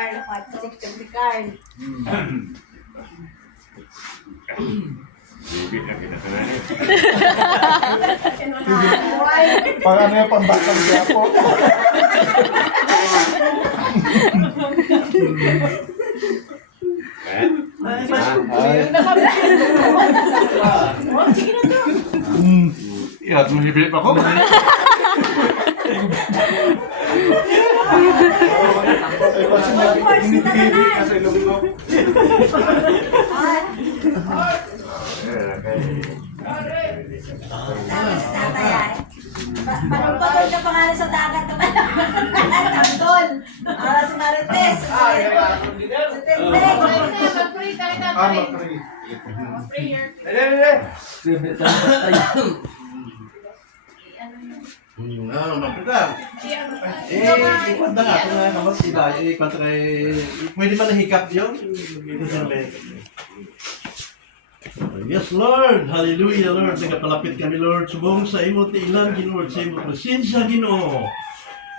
Carl, chicken ni Carl. Bibig na kinakanan. Para ano yung pambatang siya po. Iya, menghibip ako. Kasi ilong ko. Panong-panong na pangalan sa dagat naman. Tandol. Para si Marites. Si Tembeng. Mag-pray tayo na pray. Prayer. Magpita. Ikwanta nga, kung nga naman sila, ikwanta kay... Pwede man nahikap yun? Yes, Lord. Hallelujah, Lord. Nagapalapit kami, Lord. Subong sa imo tiilan, Lord. Sa imo presensya, Ginoo.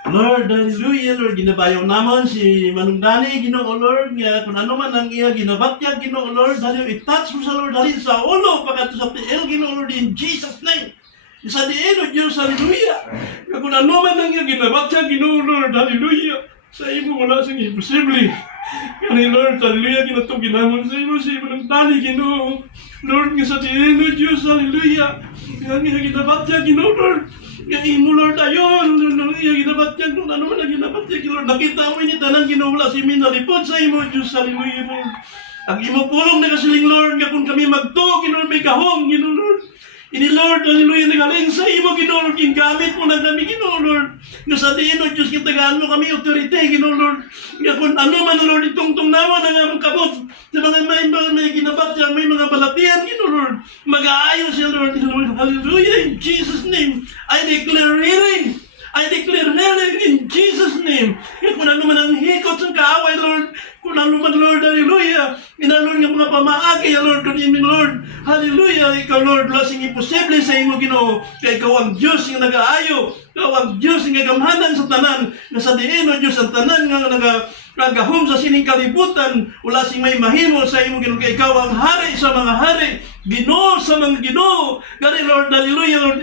Lord, hallelujah, Lord. Ginabayaw naman si Manong Dani, Ginoo, Lord. Nga, kung ano man ang iya, ginabatyag, Ginoo, Lord. Hallelujah. I-touch mo sa Lord. Hallelujah. Sa ulo, pagkat sa tiil, Ginoo, Lord. In Jesus' name. Isa diin, O Diyos, hallelujah. Kung ano man ang iya, ginabatyag, Ginoo, Lord. Hallelujah. Sa imo, wala siyang imposible. Kani Lord, hallelujah, kinatong ginamon sa imo ng tali, Ginoo. Lord, nga sa diin, O Diyos, hallelujah. Nga ginabatyag, Ginoo, Lord. Nga imo, Lord, ayon. Nga ginabatyag, Lord, ano man ang ginabatyag, Lord. Nakita mo ini tanang Ginoo, wala si minalipod sa imo, Diyos, hallelujah, Lord. Ang imo pulong na kasiling, Lord, nga kung kami magto, Ginoo, may kahong, Ginoo, Lord. Ini Lord, hallelujah, nagaling sa imo, Ginoo, Lord, gingamit mo na kami, Ginoo, Lord. Nga sa diin, O Diyos, kitagaan mo kami, authority, Ginoo, Lord. Nga kung ano man, Lord, itong naman ang among kabot. Sa mga may ginabatya, may mga balatian, Ginoo, Lord. Mag-aayos siya, Lord, hallelujah, in Jesus' name. I declare healing. I declare healing in Jesus' name. Nga kung ano man ang hikot sa kaaway, Lord. Kung ano man, Lord, hallelujah. Inalord nga mga pamaagi, Lord, kung imin, Lord. Hallelujah. Ikaw, Lord, lasing imposible sa imo, Ginoo. Kaya ikaw ang Diyos nga nag-aayo. Ikaw ang Diyos nga gamhanan sa tanan. Nga sa diin, O Diyos, ang tanan nga nagahom sa sining kalibutan. Wala sing may mahimo sa imo, Ginoo. Kaya ikaw ang hari sa mga hari. Ginoo sa mga Ginoo. Gani, Lord, hallelujah, Lord.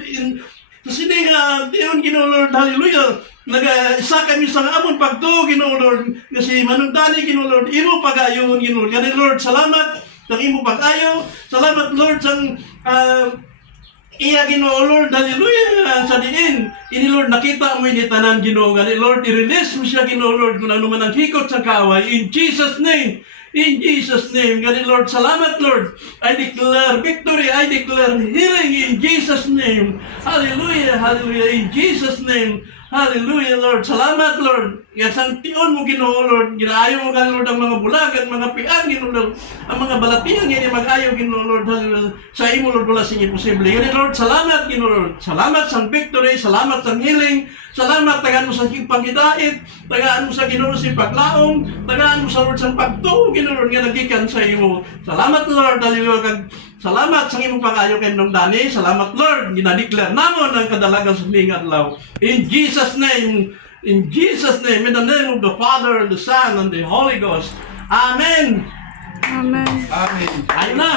Sa sining tiyon, Ginoo, Lord, hallelujah. Nag-isa kami sa amon pagto, Ginoo, Lord. Kasi Manong Dani, Ginoo, Lord. Imo pag-ayon, Ginoo. Gani, Lord, salamat sa imo pag-ayo. Salamat, Lord, sa iya, Ginoo, Lord, hallelujah, sa diin. Ini, Lord, nakita mo ini tanan, Ginoo. Gani, Lord, i-release mo siya, Ginoo, Lord, kung ano man ang hikot sa kaaway. In Jesus' name. In Jesus' name. Gani, Lord, salamat, Lord. I declare victory. I declare healing in Jesus' name. Hallelujah, hallelujah, in Jesus' name. Hallelujah, Lord. Salamat, Lord. Yan sang tion mo, Ginoo, Lord. Ginaayo mo ka, Lord, ang mga bulagan, mga piang, Ginoo, Lord. Ang mga balatiang, yan, mag-ayaw, Ginoo, Lord. Hallelujah. Sa imo, Lord, wala sing imposible. Yan, Lord, salamat, Ginoo, Lord. Salamat sa victory. Salamat sa healing. Salamat, tagaan mo sa pagkidait. Tagaan mo sa, Ginoo, si paglaong. Tagaan mo sa, Lord, sa pagtuo, Ginoo, Lord, nga nagikan sa imo. Salamat, Lord. Hallelujah. Salamat sa imong pag-ayo kay Manong Dani. Salamat, Lord. Ginadeclare namon ang kadalagan sa lingad law. In Jesus' name, in Jesus' name, in the name of the Father, and the Son, and the Holy Ghost. Amen. Amen. Amen. Ayun na.